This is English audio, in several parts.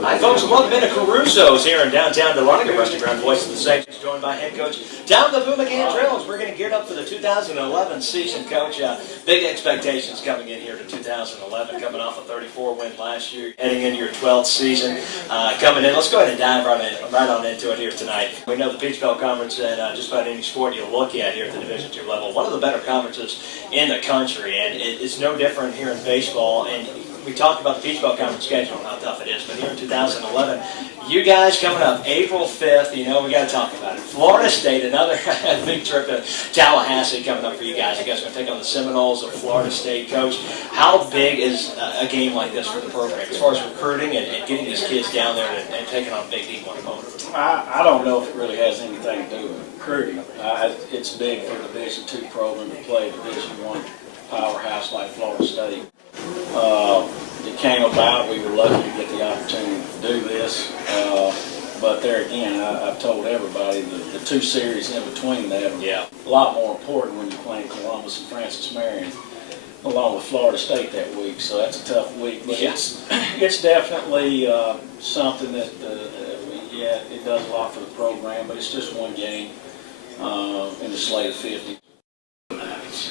Hi folks, and welcome into Caruso's here in downtown Delonica. Rusty Brown, voice of the Saints, joined by head coach Tom Cantrell. We're getting geared up for the 2011 season, Coach. Big expectations coming in here to 2011, coming off a 34 win last year, heading into your 12th season. Coming in, let's go ahead and dive right on into it here tonight. We know the Peach Belt Conference, and just about any sport you look at here at the Division II level, one of the better conferences in the country, and it's no different here in baseball. And we talked about the Peach Belt Conference schedule and how tough it is, but here in 2011, you guys coming up April 5th, we got to talk about it. Florida State, another big trip to Tallahassee coming up for you guys. You guys are going to take on the Seminoles of Florida State. Coach, how big is a game like this for the program as far as recruiting and getting these kids down there and taking on a big D1 opponent? I don't know if it really has anything to do with recruiting. It's big for the Division II program to play a Division I powerhouse like Florida State. It came about, we were lucky to get the opportunity to do this, but there again, I've told everybody the two series in between that are a lot more important when you're playing Columbus and Francis Marion along with Florida State that week, so that's a tough week, but it's definitely something that it does a lot for the program, but it's just one game in the slate of 50.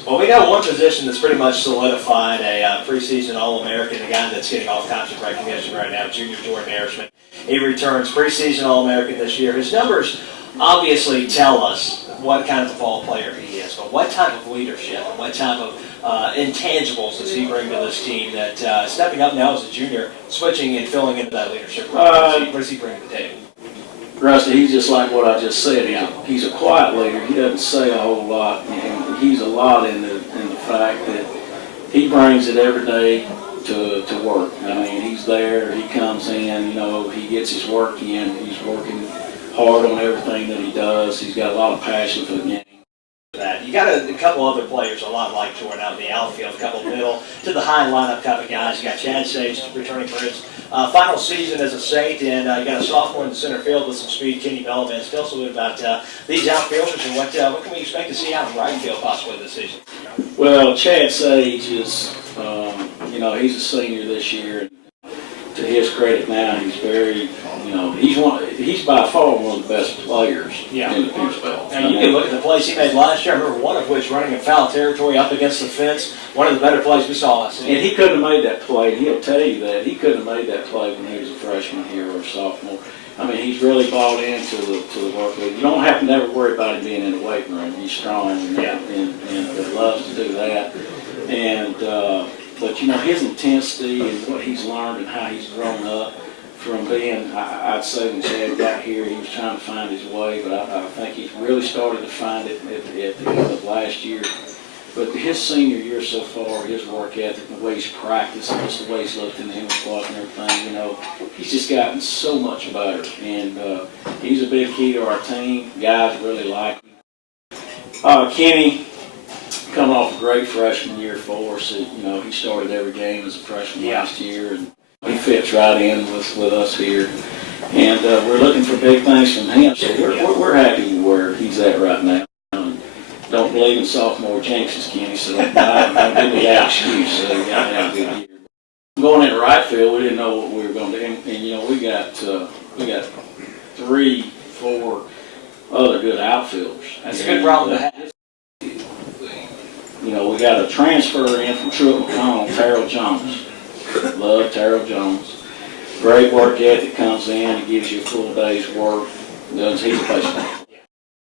Well, we know one position that's pretty much solidified, a preseason All-American, a guy that's getting all kinds of recognition right now, junior Jordan Harrison. He returns preseason All-American this year. His numbers obviously tell us what kind of a ball player he is, but what type of leadership and what type of intangibles does he bring to this team that stepping up now as a junior, switching and filling into that leadership role? What does he bring to the table? Rusty, he's just like what I just said. He's a quiet leader. He doesn't say a whole lot, and he's a lot in the fact that he brings it every day to work. I mean, he's there. He comes in. He gets his work in. He's working hard on everything that he does. He's got a lot of passion for the game. You got a couple other players a lot like Jordan out in the outfield, a couple middle to the high lineup type of guys. You got Chad Sage returning for his final season as a Saint, and you got a sophomore in the center field with some speed, Kenny Bellman. Tell us a little bit about these outfielders and what can we expect to see out in right field possibly this season? Well, Chad Sage is, he's a senior this year. To his credit now, he's very, he's by far one of the best players in the Peach Belt. And you can look at the plays he made last year, I remember one of which running in foul territory up against the fence, one of the better plays we saw last season. And he couldn't have made that play, and he'll tell you that. He couldn't have made that play when he was a freshman here or a sophomore. I mean, he's really bought into the work. You don't have to never worry about him being in the weight room. He's strong and loves to do that. And but his intensity and what he's learned and how he's grown up from being, I'd say when Chad got here, he was trying to find his way, but I think he's really started to find it at the end of last year. But his senior year so far, his work ethic, the way he's practiced, and just the way he's looked in the infield and everything, he's just gotten so much better. And he's a big key to our team. Guys really like him. Kenny, coming off a great freshman year for us, he started every game as a freshman last year, and he fits right in with us here. And we're looking for big things from him, so we're happy where he's at right now. Don't believe in sophomore jinxes, Kenny, so don't give me that excuse. So you got to have a good year. Going into right field, we didn't know what we were going to do, and we got 3-4 other good outfielders. That's a good problem to have. We got a transfer in from Truett McConnell, Terrell Jones. Love Terrell Jones. Great work ethic, comes in, he gives you a full day's work. He's a baseball.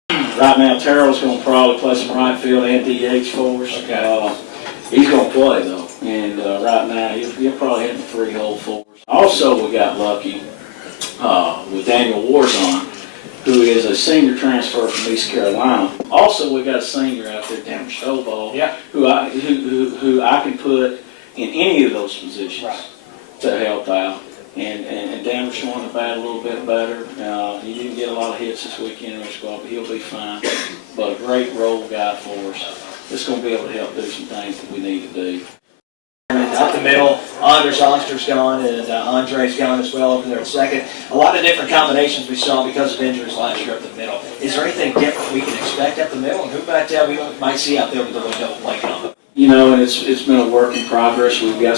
Right now, Terrell's going to probably play some right field and DH for us. Okay. He's going to play, though. And right now, he'll probably hit the 3-hole for us. Also, we got lucky with Daniel Warzon, who is a senior transfer from East Carolina. Also, we got a senior out there, Denver Stovall, who I can put in any of those positions to help out. And Denver's showing the bat a little bit better. He didn't get a lot of hits this weekend in our squad, but he'll be fine. But a great role guy for us. That's going to be able to help do some things that we need to do. Up the middle, Anders Oster's gone, and Andre's gone as well over there at second. A lot of different combinations we saw because of injuries last year up the middle. Is there anything different we can expect up the middle, and who we might see out there with the window playing on? you know, and it's been a work in progress. We've got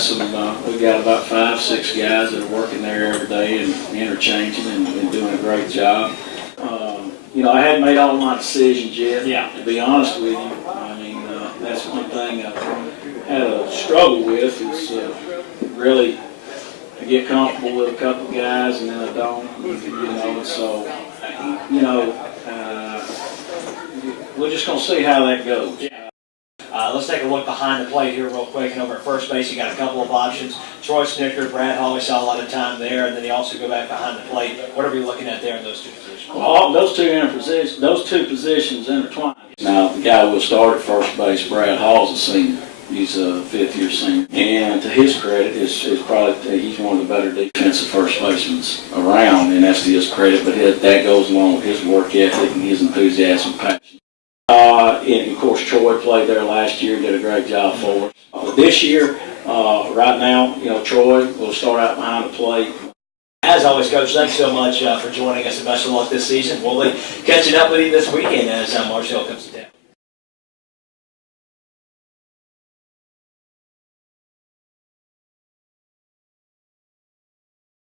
we've got about 5, 6 guys that are working there every day and interchanging and doing a great job. You know, I hadn't made all my decisions yet. Yeah. To be honest with you, I mean, that's one thing I've had a struggle with is really I get comfortable with a couple guys and then I don't, you know, and so, you know, we're just going to see how that goes. Let's take a look behind the plate here real quick. And over at first base, you got a couple of options. Troy Snicker, Brad Hawley saw a lot of time there, and then you also go back behind the plate. What are we looking at there in those two positions? Well, those two positions intertwined. Now, the guy who will start at first base, Brad Hall's a senior. He's a 5th-year senior. And to his credit, is probably he's one of the better defensive first basemen around, and that's to his credit. But that goes along with his work ethic and his enthusiasm and passion. And of course, Troy played there last year, did a great job for us. But this year, right now, you know, Troy will start out behind the plate. As always, Coach, thanks so much for joining us, and best of luck this season. We'll be catching up with you this weekend as Marshall comes to town.